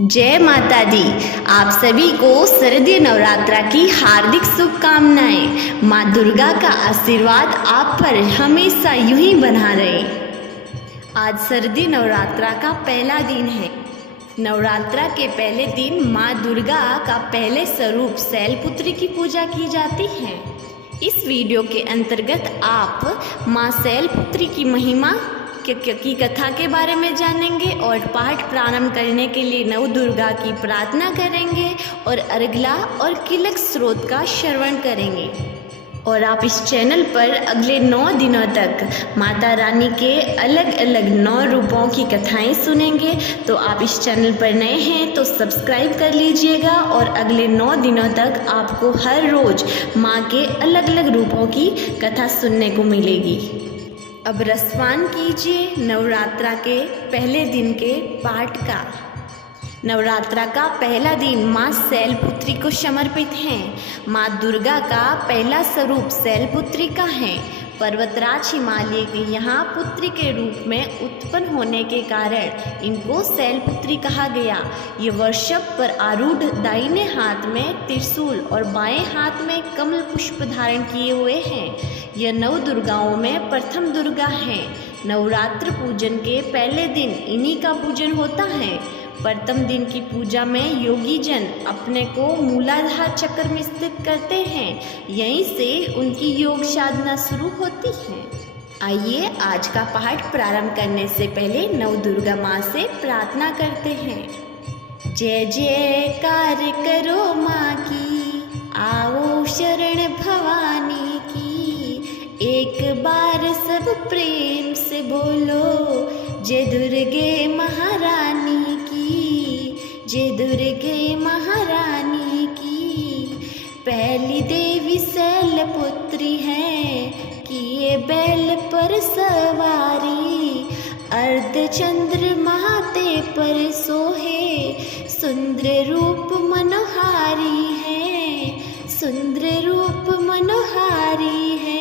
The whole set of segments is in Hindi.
जय माता दी। आप सभी को शारदीय नवरात्रा की हार्दिक शुभकामनाएं। माँ दुर्गा का आशीर्वाद आप पर हमेशा यूं ही बना रहे। आज शारदीय नवरात्रा का पहला दिन है। नवरात्रा के पहले दिन माँ दुर्गा का पहले स्वरूप शैलपुत्री की पूजा की जाती है। इस वीडियो के अंतर्गत आप माँ शैलपुत्री की महिमा की कथा के बारे में जानेंगे और पाठ प्रारंभ करने के लिए नव दुर्गा की प्रार्थना करेंगे और अर्गला और किलक स्रोत का श्रवण करेंगे। और आप इस चैनल पर अगले 9 दिनों तक माता रानी के अलग अलग 9 रूपों की कथाएं सुनेंगे। तो आप इस चैनल पर नए हैं तो सब्सक्राइब कर लीजिएगा और अगले 9 दिनों तक आपको हर रोज़ माँ के अलग अलग रूपों की कथा सुनने को मिलेगी। अब रसपान कीजिए नवरात्रा के पहले दिन के पाठ का। नवरात्रा का पहला दिन माँ शैलपुत्री को समर्पित है। माँ दुर्गा का पहला स्वरूप शैलपुत्री का है। पर्वतराज हिमालय के यहाँ पुत्री के रूप में उत्पन्न होने के कारण इनको शैलपुत्री कहा गया। ये वृषभ पर आरूढ़ दाहिने हाथ में त्रिशूल और बाएं हाथ में कमल पुष्प धारण किए हुए हैं। यह 9 दुर्गाओं में प्रथम दुर्गा है। नवरात्र पूजन के पहले दिन इन्हीं का पूजन होता है। प्रथम दिन की पूजा में योगी जन अपने को मूलाधार चक्र में स्थित करते हैं। यहीं से उनकी योग साधना शुरू होती है। आइए आज का पाठ प्रारंभ करने से पहले नव दुर्गा माँ से प्रार्थना करते हैं। जय जयकार करो माँ की, आओ शरण भवानी की। एक बार सब प्रेम से बोलो, जय दुर्गे महारानी की, जय दुर्गे महारानी की। पहली देवी शैलपुत्री है, किए बैल पर सवारी। अर्धचंद्र माते पर सोहे, सुंदर रूप मनोहारी है, सुंदर रूप मनोहारी है।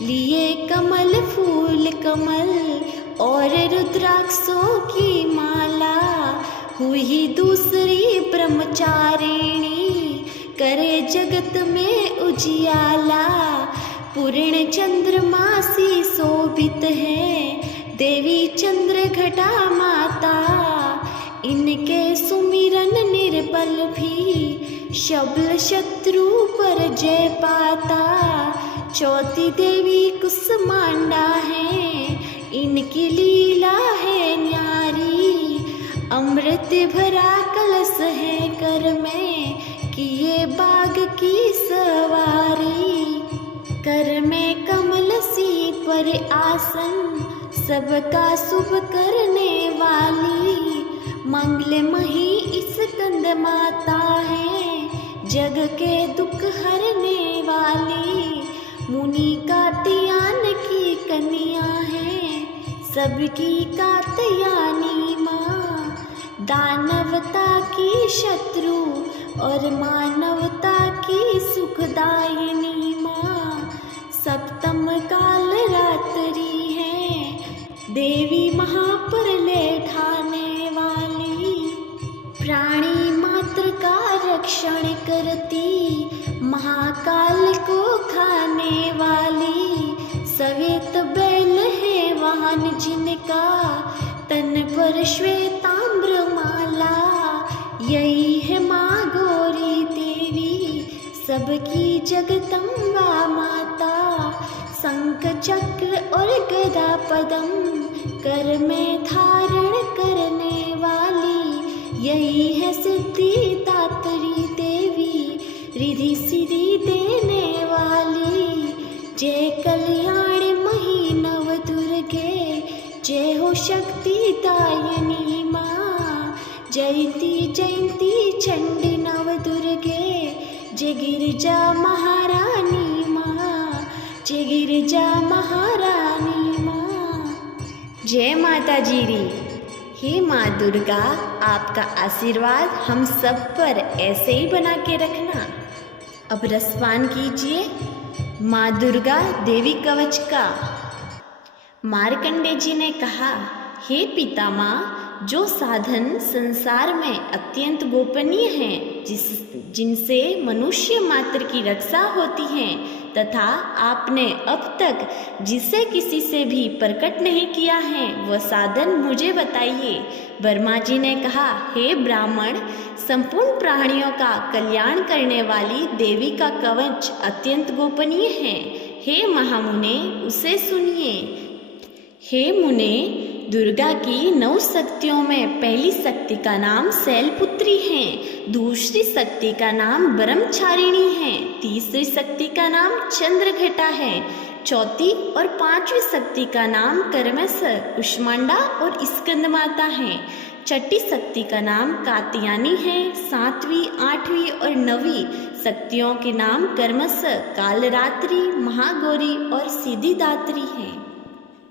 लिए कमल फूल कमल और रुद्राक्षों की माला। हुई दूसरी ब्रह्मचारिणी, करे जगत में उजियाला। पूर्ण चंद्रमासी शोभित है, देवी चंद्र घटा माता। इनके सुमिरन निर्बल भी, शबल शत्रु पर जय पाता। चौथी देवी कुसमांडा है, इनकी लीला है न्यारी। अमृत भरा कलश है कर में, किए बाग की सवारी। कर में कमल सी पर आसन, सबका शुभ करने वाली। मंगलमयी इस कंद माता है, जग के दुख हरने वाली। मुनि कात्यायन की कन्या है, सबकी कात्यायनी माँ। दानवता की शत्रु और मानवता की सुखदायिनी माँ। सप्तम काल रात्रि है, देवी महाप्रलय ठाने वाली। प्राणी मात्र का रक्षण करती, महाकाल को खाने वाली। श्वेत बैल है वाहन जिनका, तन पर श्वेताम्र माला। यही है माँ गौरी देवी, सबकी जगदम्बा माता। शंख चक्र और गदा पद्म, कर में धारण करने वाली। यही है सिद्धि दात्री देवी, रिधि सिद्धि देने वाली। जय कल्याणमयी नव दुर्गे, जय हो शक्ति दायिनी माँ। जयंती जयंती चंडी नव दुर्गे, जय गिरिजा महारानी माँ, जय गिरिजा महारानी माँ। जय माता जी री। हे माँ दुर्गा, आपका आशीर्वाद हम सब पर ऐसे ही बना के रखना। अब रसपान कीजिए माँ दुर्गा देवी कवच का। मार्कंडे जी ने कहा, हे पितामह, जो साधन संसार में अत्यंत गोपनीय हैं, जिनसे मनुष्य मात्र की रक्षा होती है, तथा आपने अब तक जिसे किसी से भी प्रकट नहीं किया है वह साधन मुझे बताइए। ब्रह्मा जी ने कहा, हे ब्राह्मण, संपूर्ण प्राणियों का कल्याण करने वाली देवी का कवच अत्यंत गोपनीय है। हे महामुने, उसे सुनिए। हे मुने, दुर्गा की 9 शक्तियों में पहली शक्ति का नाम शैलपुत्री है, दूसरी शक्ति का नाम ब्रह्मचारिणी है, तीसरी शक्ति का नाम चंद्रघटा है, चौथी और 5वीं शक्ति का नाम कर्मस, कुष्मांडा और स्कंद माता है, छठी शक्ति का नाम कात्यायनी है, 7वीं, 8वीं और 9वीं शक्तियों के नाम कर्मस, कालरात्रि, महागौरी और सिद्धिदात्री है।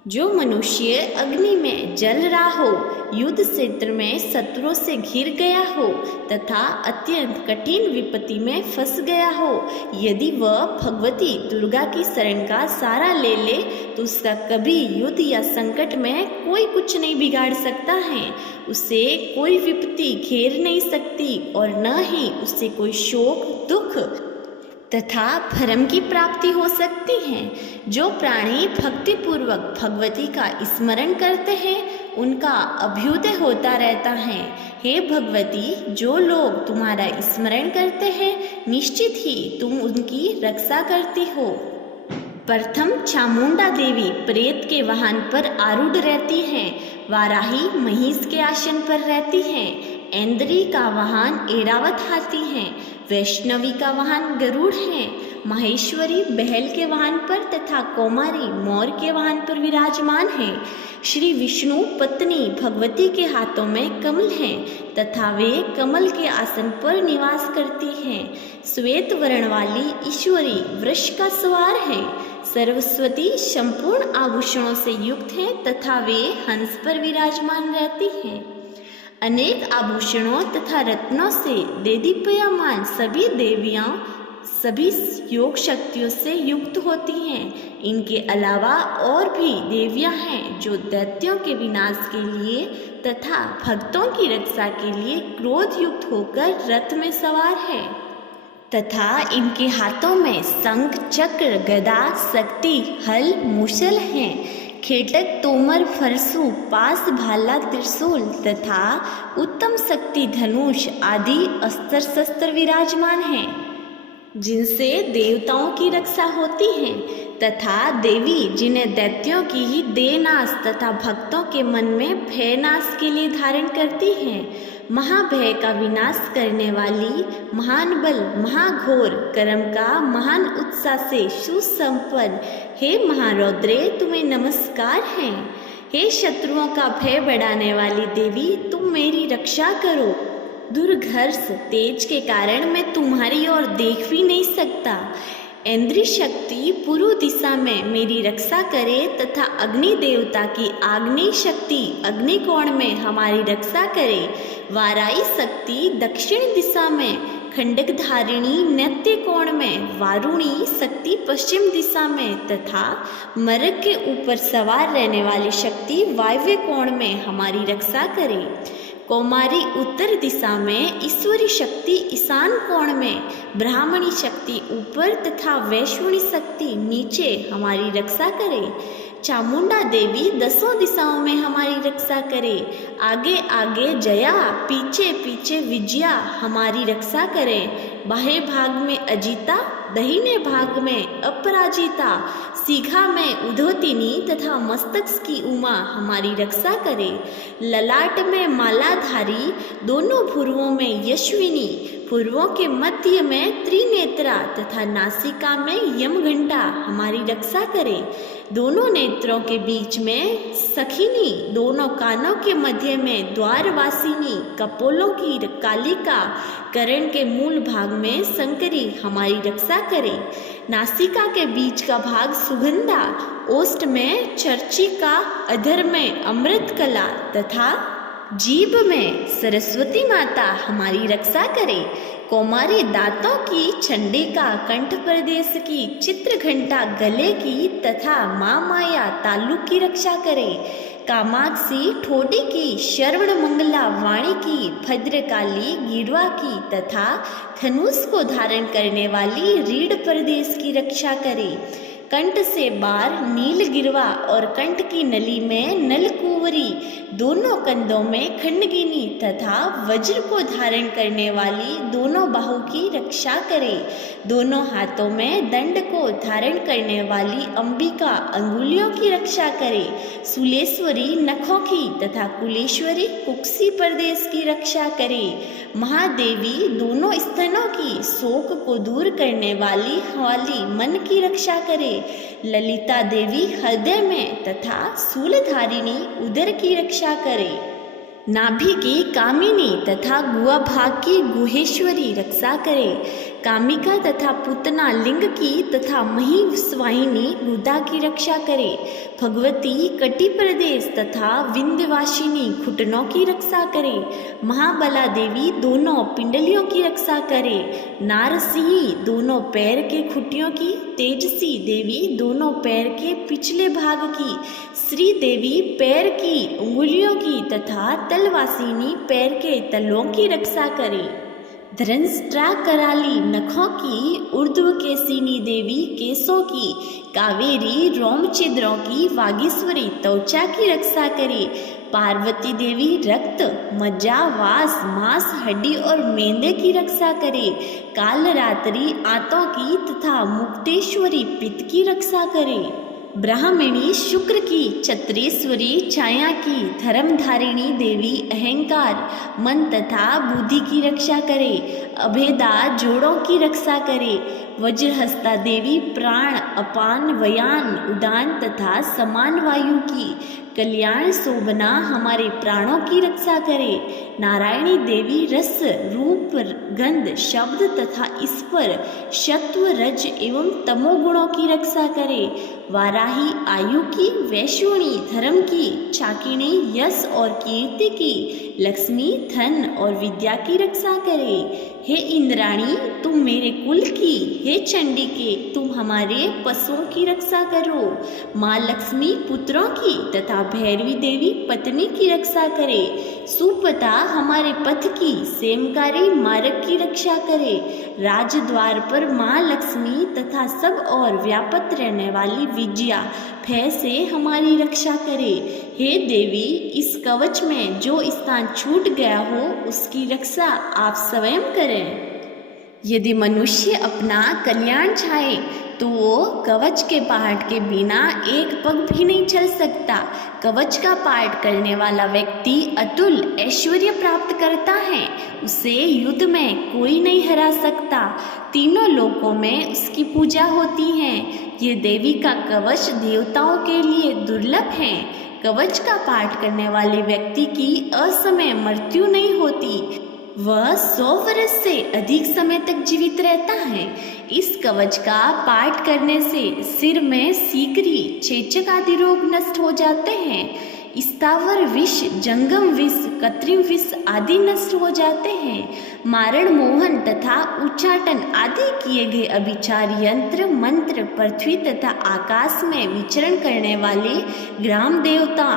जो मनुष्य अग्नि में जल रहा हो, युद्ध क्षेत्र में शत्रुओं से घिर गया हो तथा अत्यंत कठिन विपत्ति में फंस गया हो, यदि वह भगवती दुर्गा की शरण का सहारा ले ले तो उसका कभी युद्ध या संकट में कोई कुछ नहीं बिगाड़ सकता है। उसे कोई विपत्ति घेर नहीं सकती और न ही उससे कोई शोक, दुख तथा भ्रम की प्राप्ति हो सकती है। जो प्राणी भक्तिपूर्वक भगवती का स्मरण करते हैं उनका अभ्युदय होता रहता है। हे भगवती, जो लोग तुम्हारा स्मरण करते हैं निश्चित ही तुम उनकी रक्षा करती हो। प्रथम चामुंडा देवी प्रेत के वाहन पर आरूढ़ रहती हैं, वाराही महिष के आसन पर रहती हैं, ऐन्द्री का वाहन ऐरावत हाथी है, वैष्णवी का वाहन गरुड़ है, माहेश्वरी बैल के वाहन पर तथा कौमारी मोर के वाहन पर विराजमान है। श्री विष्णु पत्नी भगवती के हाथों में कमल है तथा वे कमल के आसन पर निवास करती हैं। श्वेत वर्ण वाली ईश्वरी वृष का सवार है। सरस्वती संपूर्ण आभूषणों से युक्त है तथा वे हंस पर विराजमान रहती हैं। अनेक आभूषणों तथा रत्नों से देदीप्यमान सभी देवियां सभी योग शक्तियों से युक्त होती हैं। इनके अलावा और भी देवियां हैं जो दैत्यों के विनाश के लिए तथा भक्तों की रक्षा के लिए क्रोध युक्त होकर रथ में सवार है तथा इनके हाथों में शंख, चक्र, गदा, शक्ति, हल, मूसल हैं। खेटक, तोमर, फरसू, पास, भाला, त्रिशूल तथा उत्तम शक्ति धनुष आदि अस्त्र शस्त्र विराजमान हैं, जिनसे देवताओं की रक्षा होती है तथा देवी जिन्हें दैत्यों की ही देहनाश तथा भक्तों के मन में भयनाश के लिए धारण करती हैं। महाभय का विनाश करने वाली, महान बल, महाघोर कर्म का महान उत्साह से सुसंपन्न, हे महारौद्रे, तुम्हें नमस्कार है। हे शत्रुओं का भय बढ़ाने वाली देवी, तुम मेरी रक्षा करो। दुर्घर्ष तेज के कारण मैं तुम्हारी ओर देख भी नहीं सकता। इंद्रिय शक्ति पूर्व दिशा में मेरी रक्षा करे तथा अग्नि देवता की आग्नेय शक्ति अग्निकोण में हमारी रक्षा करे। वाराई शक्ति दक्षिण दिशा में, खंडक धारिणी नैत्य कोण में, वारुणी शक्ति पश्चिम दिशा में तथा मरक के ऊपर सवार रहने वाली शक्ति वायव्य कोण में हमारी रक्षा करे। कौमारी उत्तर दिशा में, ईश्वरी शक्ति ईशान कोण में, ब्राह्मणी शक्ति ऊपर तथा वैष्णवी शक्ति नीचे हमारी रक्षा करे। चामुंडा देवी 10 दिशाओं में हमारी रक्षा करे। आगे आगे जया, पीछे पीछे विजया हमारी रक्षा करे। बाह्य भाग में अजिता, दाहिने भाग में अपराजिता, सीघा में उद्योतिनी तथा मस्तक की उमा हमारी रक्षा करे। ललाट में मालाधारी, दोनों भुरुओं में यशविनी, भुरुओं के मध्य में त्रिनेत्रा तथा नासिका में यमघंटा हमारी रक्षा करे। दोनों नेत्रों के बीच में सखिनी, दोनों कानों के मध्य में द्वारवासिनी, कपोलों की कालिका, करण के मूल भाग में शंकरी हमारी रक्षा करे। नासिका के बीच का भाग सुगंधा, ओष्ठ में चर्चिका, अधर में अमृत कला तथा जीभ में सरस्वती माता हमारी रक्षा करे। कौमारी दांतों की, चंडिका कंठ प्रदेश की, चित्र घंटा गले की तथा माँ माया तालुक की रक्षा करे। कामाक्षी ठोडी की, श्रवण मंगला वाणी की, भद्रकाली गिरवा की तथा धनुष को धारण करने वाली रीढ़ प्रदेश की रक्षा करे। कंठ से बार नील गिरवा और कंठ की नली में नलकुंवरी, दोनों कंधों में खंडगिनी तथा वज्र को धारण करने वाली दोनों बाहु की रक्षा करे। दोनों हाथों में दंड को धारण करने वाली अंबिका अंगुलियों की रक्षा करे। शूलेश्वरी नखों की तथा कुलेश्वरी कुक्षी प्रदेश की रक्षा करे। महादेवी दोनों स्तनों की, शोक को दूर करने वाली मन की रक्षा करे। ललिता देवी हृदय में तथा शूलधारिणी उदर की रक्षा करे। नाभि की कामिनी तथा गुहा भाग की गुहेश्वरी रक्षा करे। कामिका तथा पुतना लिंग की तथा महिस्वाहिनी गुदा की रक्षा करे। भगवती कटि प्रदेश तथा विंध्यवासिनी घुटनों की रक्षा करे। महाबला देवी दोनों पिंडलियों की रक्षा करे। नारसिंही दोनों पैर के खुटियों की, तेजसी देवी दोनों पैर के पिछले भाग की, श्री देवी पैर की उंगलियों की तथा तलवासिनी पैर के तलों की रक्षा करे। धृष्टा कराली नखों की, ऊर्ध्व केशिनी देवी केशों की, कावेरी रोम छिद्रों की, वागीश्वरी त्वचा की रक्षा करे। पार्वती देवी रक्त, मज्जा, वास, मांस, हड्डी और मेंदे की रक्षा करे। कालरात्रि आंतों की तथा मुक्तेश्वरी पित्त की रक्षा करे। ब्राह्मणी शुक्र की, छत्रेश्वरी छाया की, धर्मधारिणी देवी अहंकार, मन तथा बुद्धि की रक्षा करे। अभेदा जोड़ों की रक्षा करे। वज्रहस्ता देवी प्राण, अपान, व्यान, उदान तथा समान वायु की, कल्याण शोभना हमारे प्राणों की रक्षा करे। नारायणी देवी रस, रूप, गंध, शब्द तथा स्वर, सत्व, रज एवं तमोगुणों की रक्षा करे। वाराही आयु की, वैश्वणी धर्म की, चाकिणी यश और कीर्ति की, लक्ष्मी धन और विद्या की रक्षा करे। हे इंद्राणी तुम मेरे कुल की, हे चंडिके तुम हमारे पशुओं की रक्षा करो। माँ लक्ष्मी पुत्रों की तथा भैरवी देवी पत्नी की रक्षा करे। सुपता हमारे पथ की, सेमकारी मार्ग की रक्षा करे। राजद्वार पर माँ लक्ष्मी तथा सब और व्यापत रहने वाली विजया भय से हमारी रक्षा करे। हे देवी इस कवच में जो स्थान छूट गया हो उसकी रक्षा आप स्वयं करें। यदि मनुष्य अपना कल्याण चाहे तो वो कवच के पाठ के बिना एक पग भी नहीं चल सकता। कवच का पाठ करने वाला व्यक्ति अतुल ऐश्वर्य प्राप्त करता है, उसे युद्ध में कोई नहीं हरा सकता। तीनों लोकों में उसकी पूजा होती है। ये देवी का कवच देवताओं के लिए दुर्लभ है। कवच का पाठ करने वाले व्यक्ति की असमय मृत्यु नहीं होती, वह 100 वर्ष से अधिक समय तक जीवित रहता है। इस कवच का पाठ करने से सिर में सीकरी, चेचक आदि रोग नष्ट हो जाते हैं। स्थावर विष, जंगम विष, कृत्रिम विष आदि नष्ट हो जाते हैं। मारण, मोहन तथा उच्चाटन आदि किए गए अभिचार यंत्र, मंत्र, पृथ्वी तथा आकाश में विचरण करने वाले ग्राम देवता,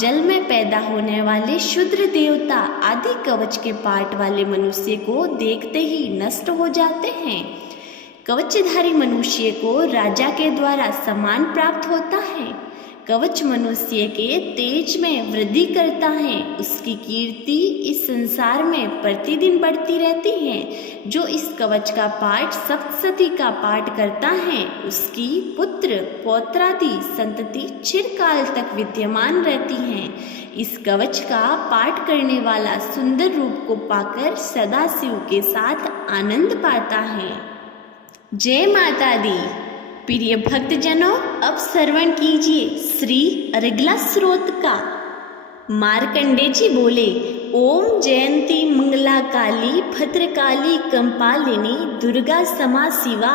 जल में पैदा होने वाले शूद्र देवता आदि कवच के पाठ वाले मनुष्य को देखते ही नष्ट हो जाते हैं। कवचधारी मनुष्य को राजा के द्वारा सम्मान प्राप्त होता है। कवच मनुष्य के तेज में वृद्धि करता है। उसकी कीर्ति इस संसार में प्रतिदिन बढ़ती रहती है। जो इस कवच का पाठ सप्तशती का पाठ करता है उसकी पुत्र पौत्रादि संतति चिरकाल तक विद्यमान रहती हैं। इस कवच का पाठ करने वाला सुंदर रूप को पाकर सदाशिव के साथ आनंद पाता है। जय माता दी। प्रिय भक्तजनों, अब श्रवण कीजिए श्री अरगला स्रोत का। मार्कंडे जी बोले, ओम जयंती मंगला काली भद्रकाली कंपालिनी दुर्गा समा शिवा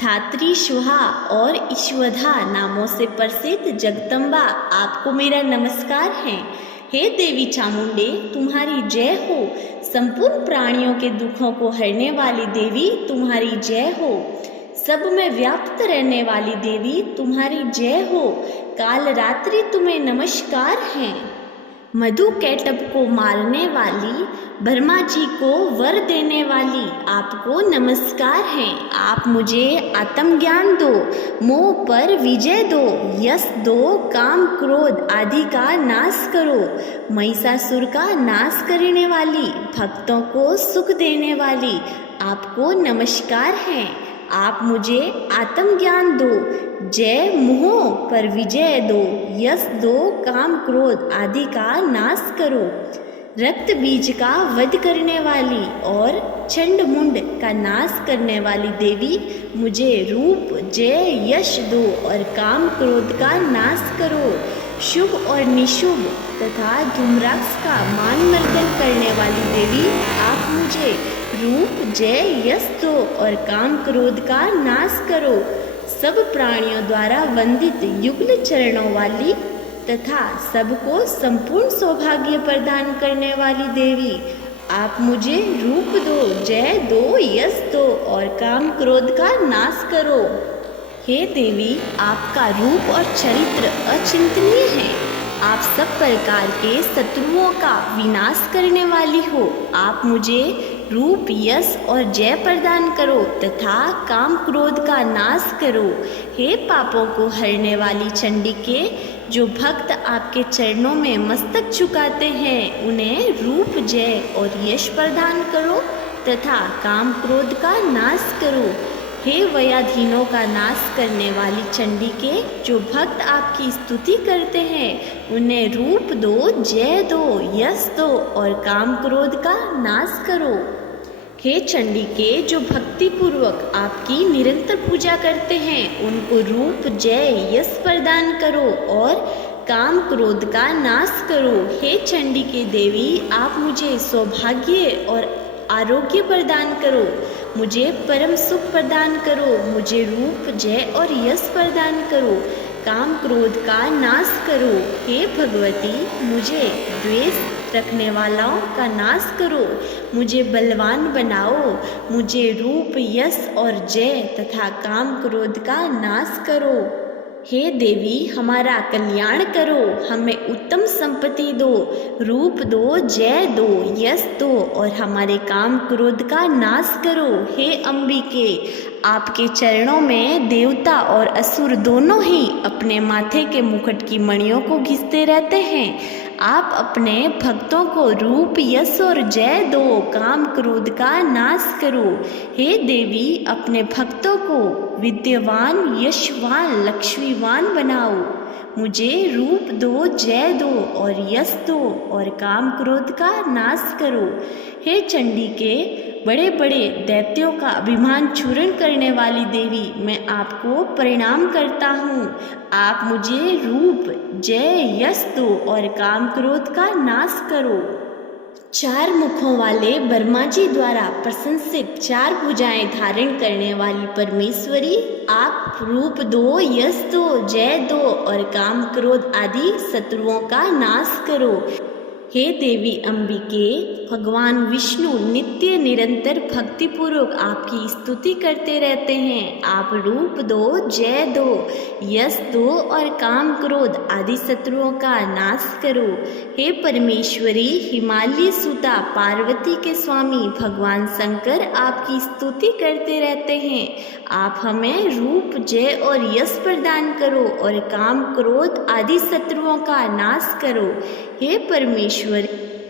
धात्री शुहा और ईश्वधा नामों से प्रसिद्ध जगदम्बा आपको मेरा नमस्कार है। हे देवी चामुंडे तुम्हारी जय हो। संपूर्ण प्राणियों के दुखों को हरने वाली देवी तुम्हारी जय हो। सब में व्याप्त रहने वाली देवी तुम्हारी जय हो। काल रात्रि तुम्हें नमस्कार है। मधु कैटभ को मारने वाली, ब्रह्मा जी को वर देने वाली आपको नमस्कार है। आप मुझे आत्मज्ञान दो, मोह पर विजय दो, यश दो, काम क्रोध आदि का नाश करो। महिषासुर का नाश करने वाली, भक्तों को सुख देने वाली आपको नमस्कार है। आप मुझे आत्मज्ञान दो, जय मोह पर विजय दो, यश दो, काम क्रोध आदि का नाश करो। रक्त बीज का वध करने वाली और चंड मुंड का नाश करने वाली देवी मुझे रूप, जय, यश दो और काम क्रोध का नाश करो। शुभ और निशुभ तथा धूम्राक्ष का मान मर्दन करने वाली देवी आप मुझे रूप, जय, यश दो और काम क्रोध का नाश करो। सब प्राणियों द्वारा वंदित युगल चरणों वाली तथा सबको संपूर्ण सौभाग्य प्रदान करने वाली देवी आप मुझे रूप दो, जय दो, यश दो और काम क्रोध का नाश करो। हे देवी, आपका रूप और चरित्र अचिंतनीय है। आप सब प्रकार के शत्रुओं का विनाश करने वाली हो। आप मुझे रूप, यश और जय प्रदान करो तथा काम क्रोध का नाश करो। हे पापों को हरने वाली चंडिके, जो भक्त आपके चरणों में मस्तक झुकाते हैं उन्हें रूप, जय और यश प्रदान करो तथा काम क्रोध का नाश करो। हे वयाधीनों का नाश करने वाली चंडिके, जो भक्त आपकी स्तुति करते हैं उन्हें रूप दो, जय दो, यश दो और काम क्रोध का नाश करो। हे चंडिके, जो भक्ति पूर्वक आपकी निरंतर पूजा करते हैं उनको रूप, जय, यश प्रदान करो और काम क्रोध का नाश करो। हे चंडिके देवी, आप मुझे सौभाग्य और आरोग्य प्रदान करो, मुझे परम सुख प्रदान करो, मुझे रूप, जय और यश प्रदान करो, काम क्रोध का नाश करो। हे भगवती, मुझे द्वेष रखने वालों का नाश करो, मुझे बलवान बनाओ, मुझे रूप, यश और जय तथा काम क्रोध का नाश करो। हे देवी, हमारा कल्याण करो, हमें उत्तम संपत्ति दो, रूप दो, जय दो, यश दो और हमारे काम क्रोध का नाश करो। हे अंबिके, आपके चरणों में देवता और असुर दोनों ही अपने माथे के मुकुट की मणियों को घिसते रहते हैं। आप अपने भक्तों को रूप, यश और जय दो, काम क्रोध का नाश करो। हे देवी, अपने भक्तों को विद्यावान, यशवान, लक्ष्मीवान बनाओ, मुझे रूप दो, जय दो और यश दो और काम क्रोध का नाश करो। हे चंडिके, बड़े बड़े दैत्यों का अभिमान चूर्ण करने वाली देवी, मैं आपको प्रणाम करता हूँ। आप मुझे रूप, जय, यश दो और काम क्रोध का नाश करो। चार मुखों वाले ब्रह्मा जी द्वारा प्रशंसित चार भुजाएं धारण करने वाली परमेश्वरी, आप रूप दो, यश दो, जय दो और काम क्रोध आदि शत्रुओं का नाश करो। हे देवी अंबिके, भगवान विष्णु नित्य निरंतर भक्तिपूर्वक आपकी स्तुति करते रहते हैं। आप रूप दो, जय दो, यश दो और काम क्रोध आदि शत्रुओं का नाश करो। हे परमेश्वरी, हिमालय सुता पार्वती के स्वामी भगवान शंकर आपकी स्तुति करते रहते हैं। आप हमें रूप, जय और यश प्रदान करो और काम क्रोध आदि शत्रुओं का नाश करो। हे परमेश्वर,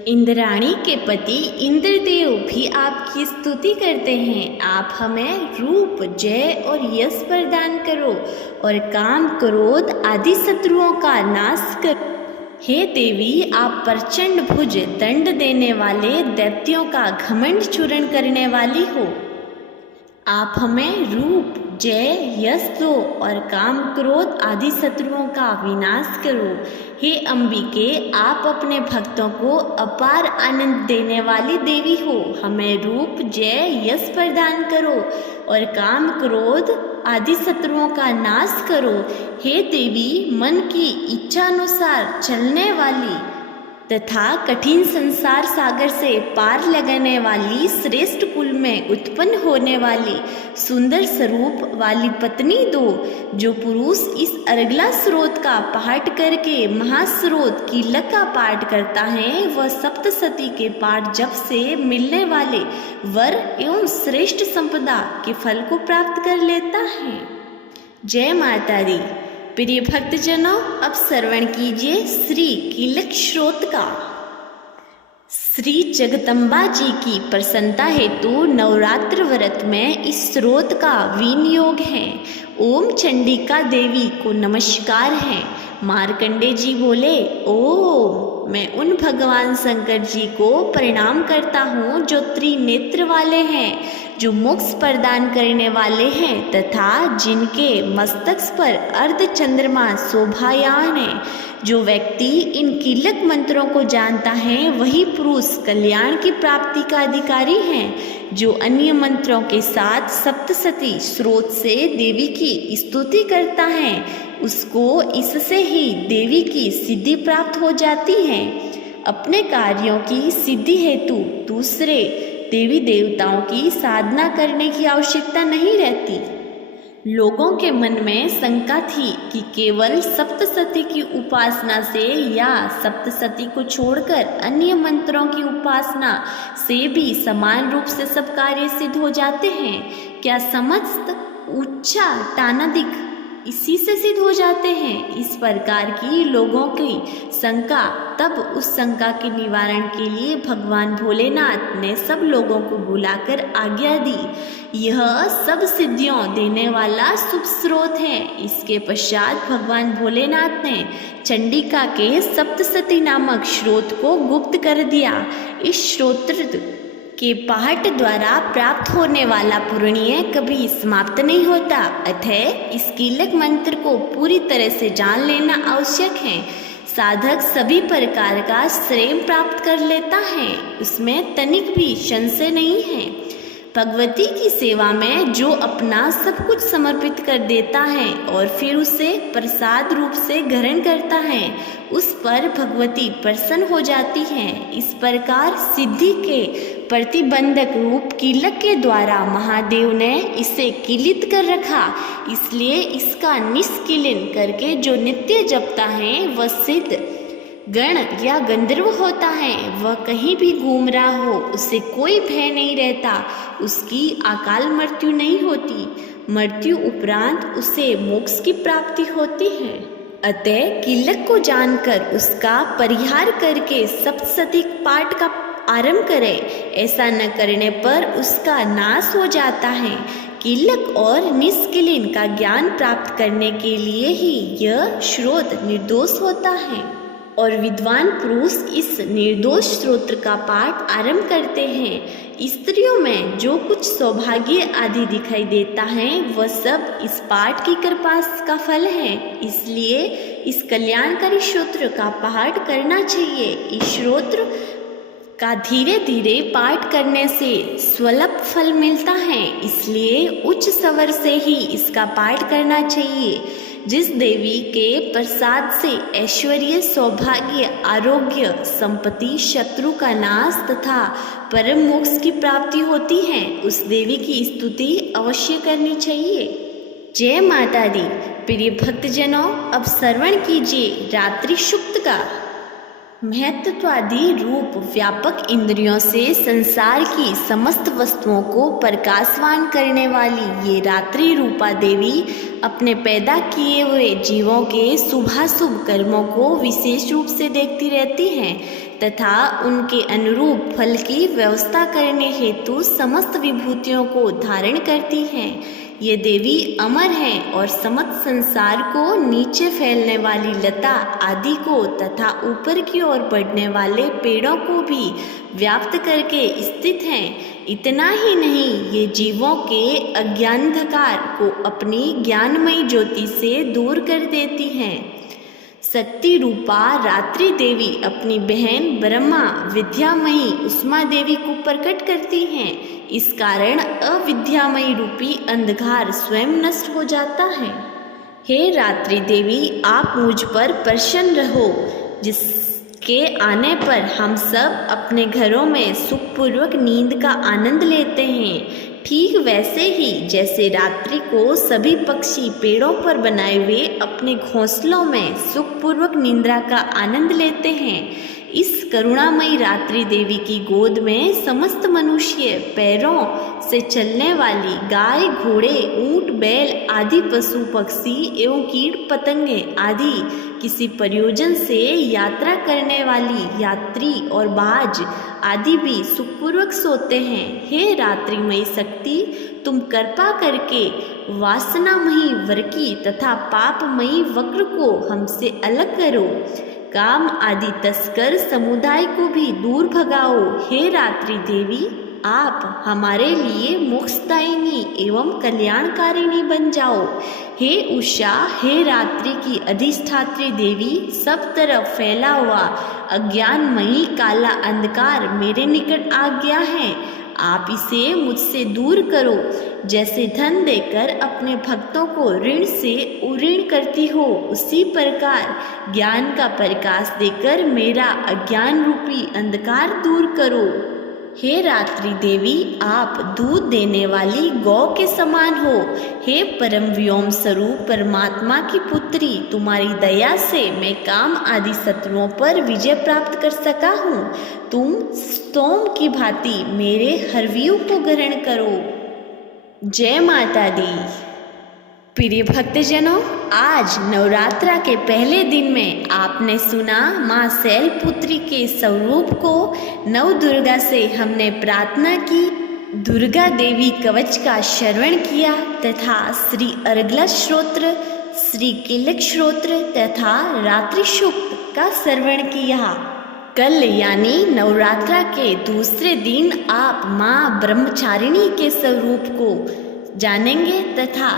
इंद्राणी के पति इंद्रदेव भी आपकी स्तुति करते हैं। आप हमें रूप, जय और यश प्रदान करो और काम क्रोध आदि शत्रुओं का नाश करो। हे देवी, आप प्रचंड भुज दंड देने वाले दैत्यों का घमंड चूर्ण करने वाली हो। आप हमें रूप, जय, यश दो और काम क्रोध आदि शत्रुओं का विनाश करो। हे अंबिके, आप अपने भक्तों को अपार आनंद देने वाली देवी हो। हमें रूप, जय, यश प्रदान करो और काम क्रोध आदि शत्रुओं का नाश करो। हे देवी, मन की इच्छा अनुसार चलने वाली तथा कठिन संसार सागर से पार लगने वाली श्रेष्ठ कुल में उत्पन्न होने वाली सुंदर स्वरूप वाली पत्नी दो। जो पुरुष इस अर्गला स्रोत का पाठ करके महास्रोत कीलक का पाठ करता है वह सप्तसती के पाठ जप से मिलने वाले वर एवं श्रेष्ठ संपदा के फल को प्राप्त कर लेता है। जय माता दी। प्रिय भक्तजनों, अब श्रवण कीजिए श्री कीलक श्रोत का। श्री जगदम्बा जी की प्रसन्नता हेतु नवरात्र व्रत में इस स्रोत का विनियोग है। ओम चंडिका देवी को नमस्कार है। मार्कंडे जी बोले, ओम मैं उन भगवान शंकर जी को प्रणाम करता हूँ जो त्रिनेत्र वाले हैं, जो मोक्ष प्रदान करने वाले हैं तथा जिनके मस्तक पर अर्ध चंद्रमा शोभायान है। जो व्यक्ति इन कीलक मंत्रों को जानता है वही पुरुष कल्याण की प्राप्ति का अधिकारी है। जो अन्य मंत्रों के साथ सप्तसती स्रोत से देवी की स्तुति करता है उसको इससे ही देवी की सिद्धि प्राप्त हो जाती है। अपने कार्यों की सिद्धि हेतु दूसरे देवी देवताओं की साधना करने की आवश्यकता नहीं रहती। लोगों के मन में शंका थी कि केवल सप्तसती की उपासना से या सप्तसती को छोड़कर अन्य मंत्रों की उपासना से भी समान रूप से सब कार्य सिद्ध हो जाते हैं। क्या समस्त उच्चा टानादिक इसी से सिद्ध हो जाते हैं? इस प्रकार की लोगों की शंका, तब उस शंका के निवारण के लिए भगवान भोलेनाथ ने सब लोगों को बुलाकर आज्ञा दी। यह सब सिद्धियों देने वाला शुभ स्रोत है। इसके पश्चात भगवान भोलेनाथ ने चंडिका के सप्तसती नामक स्रोत को गुप्त कर दिया। इस स्रोत्र के पाठ द्वारा प्राप्त होने वाला पुण्य कभी समाप्त नहीं होता। अतः इस कीलक मंत्र को पूरी तरह से जान लेना आवश्यक है। साधक सभी प्रकार का श्रेय प्राप्त कर लेता है, उसमें तनिक भी संशय नहीं है। भगवती की सेवा में जो अपना सब कुछ समर्पित कर देता है और फिर उसे प्रसाद रूप से ग्रहण करता है उस पर भगवती प्रसन्न हो जाती है। इस प्रकार सिद्धि के प्रतिबंधक रूप कीलक के द्वारा महादेव ने इसे कीलित कर रखा। इसलिए इसका निष्कीलन करके जो नित्य जपता है वह सिद्ध गण या गंधर्व होता है। वह कहीं भी घूम रहा हो उसे कोई भय नहीं रहता, उसकी अकाल मृत्यु नहीं होती, मृत्यु उपरांत उसे मोक्ष की प्राप्ति होती है। अतः कीलक को जानकर उसका परिहार करके सप्तसती पाठ का आरंभ करे। ऐसा न करने पर उसका नाश हो जाता है। कीलक और निष्कीलन का ज्ञान प्राप्त करने के लिए ही यह स्रोत निर्दोष होता है और विद्वान पुरुष इस निर्दोष स्तोत्र का पाठ आरंभ करते हैं। स्त्रियों में जो कुछ सौभाग्य आदि दिखाई देता है वह सब इस पाठ की कृपा का फल है। इसलिए इस कल्याणकारी स्तोत्र का पाठ करना चाहिए। इस स्तोत्र का धीरे धीरे पाठ करने से स्वल्प फल मिलता है, इसलिए उच्च स्वर से ही इसका पाठ करना चाहिए। जिस देवी के प्रसाद से ऐश्वर्य, सौभाग्य, आरोग्य, संपत्ति, शत्रु का नाश तथा परम मोक्ष की प्राप्ति होती है उस देवी की स्तुति अवश्य करनी चाहिए। जय माता दी। प्रिय भक्तजनों, अब श्रवण कीजिए रात्रि सूक्त का। महत्वादि रूप व्यापक इंद्रियों से संसार की समस्त वस्तुओं को प्रकाशवान करने वाली ये रात्रि रूपा देवी अपने पैदा किए हुए जीवों के शुभाशुभ कर्मों को विशेष रूप से देखती रहती हैं तथा उनके अनुरूप फल की व्यवस्था करने हेतु समस्त विभूतियों को धारण करती हैं। ये देवी अमर है और समस्त संसार को नीचे फैलने वाली लता आदि को तथा ऊपर की ओर बढ़ने वाले पेड़ों को भी व्याप्त करके स्थित हैं। इतना ही नहीं, ये जीवों के अज्ञानांधकार को अपनी ज्ञानमयी ज्योति से दूर कर देती हैं। शक्ति रूपा रात्रि देवी अपनी बहन ब्रह्मा विद्यामयी उष्मा देवी को प्रकट करती हैं। इस कारण अविद्यामयी रूपी अंधकार स्वयं नष्ट हो जाता है। हे रात्रि देवी, आप मुझ पर प्रसन्न रहो, जिस के आने पर हम सब अपने घरों में सुखपूर्वक नींद का आनंद लेते हैं। ठीक वैसे ही जैसे रात्रि को सभी पक्षी पेड़ों पर बनाए हुए अपने घोंसलों में सुखपूर्वक निद्रा का आनंद लेते हैं, इस करुणामयी रात्रि देवी की गोद में समस्त मनुष्य पैरों से चलने वाली गाय, घोड़े, ऊंट, बैल आदि पशु पक्षी एवं कीट पतंगे आदि किसी प्रयोजन से यात्रा करने वाली यात्री और बाज आदि भी सुखपूर्वक सोते हैं। हे रात्रिमयी शक्ति, तुम कृपा करके वासनामयी वृकी तथा पापमयी वक्र को हमसे अलग करो। काम आदि तस्कर समुदाय को भी दूर भगाओ। हे रात्रि देवी, आप हमारे लिए मोक्षदायिनी एवं कल्याणकारिणी बन जाओ। हे उषा, हे रात्रि की अधिष्ठात्री देवी, सब तरफ फैला हुआ अज्ञानमयी काला अंधकार मेरे निकट आ गया है, आप इसे मुझसे दूर करो। जैसे धन देकर अपने भक्तों को ऋण से उऋण करती हो, उसी प्रकार ज्ञान का प्रकाश देकर मेरा अज्ञान रूपी अंधकार दूर करो। हे रात्रि देवी, आप दूध देने वाली गौ के समान हो। हे परम व्योम स्वरूप परमात्मा की पुत्री, तुम्हारी दया से मैं काम आदि शत्रुओं पर विजय प्राप्त कर सका हूँ। तुम स्तोम की भांति मेरे हरव्यूह को ग्रहण करो। जय माता दी। प्रिय भक्तजनों, आज नवरात्रा के पहले दिन में आपने सुना माँ शैलपुत्री के स्वरूप को। नव दुर्गा से हमने प्रार्थना की, दुर्गा देवी कवच का श्रवण किया तथा श्री अर्गला श्रोत्र, श्री किलक श्रोत्र तथा रात्रि सूक्त का श्रवण किया। कल यानी नवरात्रा के दूसरे दिन आप माँ ब्रह्मचारिणी के स्वरूप को जानेंगे तथा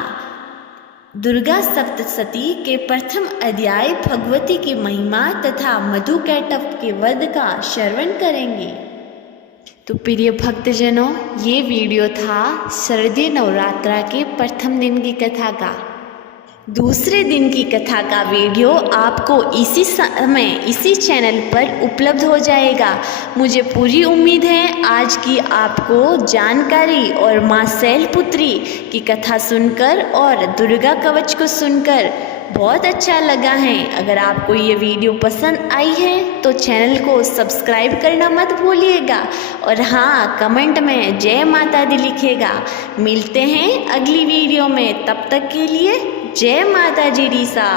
दुर्गा सप्तशती के प्रथम अध्याय भगवती की महिमा तथा मधुकैटभ के वध का श्रवण करेंगे। तो प्रिय भक्तजनों, ये वीडियो था शारदीय नवरात्रा के प्रथम दिन की कथा का। दूसरे दिन की कथा का वीडियो आपको इसी समय इसी चैनल पर उपलब्ध हो जाएगा। मुझे पूरी उम्मीद है आज की आपको जानकारी और माँ शैलपुत्री की कथा सुनकर और दुर्गा कवच को सुनकर बहुत अच्छा लगा है। अगर आपको ये वीडियो पसंद आई है तो चैनल को सब्सक्राइब करना मत भूलिएगा और हाँ, कमेंट में जय माता दी लिखिएगा। मिलते हैं अगली वीडियो में, तब तक के लिए जय माता जी रीसा।